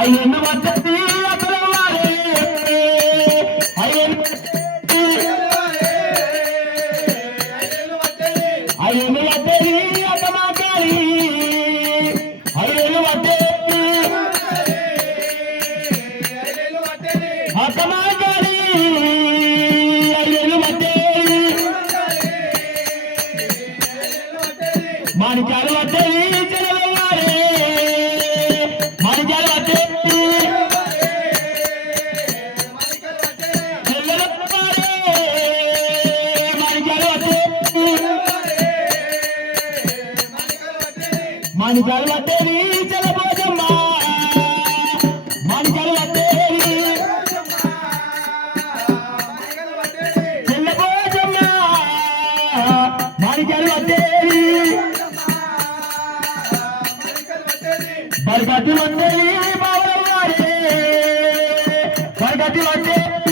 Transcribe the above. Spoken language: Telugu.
అయ్యను వద్దతి అతలవారే అయ్యను అయ్యను వద్దతి అతమాకారి అయ్యను వద్దతి అతమాకారి అయ్యను వద్దతి మాణిక్యాలు వద్దతి చెలవారే మాణిక్యాలు వద్దతి మాణిక్యాలు వద్దతి చెలబోజమ్మ మాణిక్యాలు వద్దతి చెల్లబోజమ్మ మాణిక్యాలు వద్దతి బర్గతి వద్దతి బావలవారే బర్గతి వద్దతి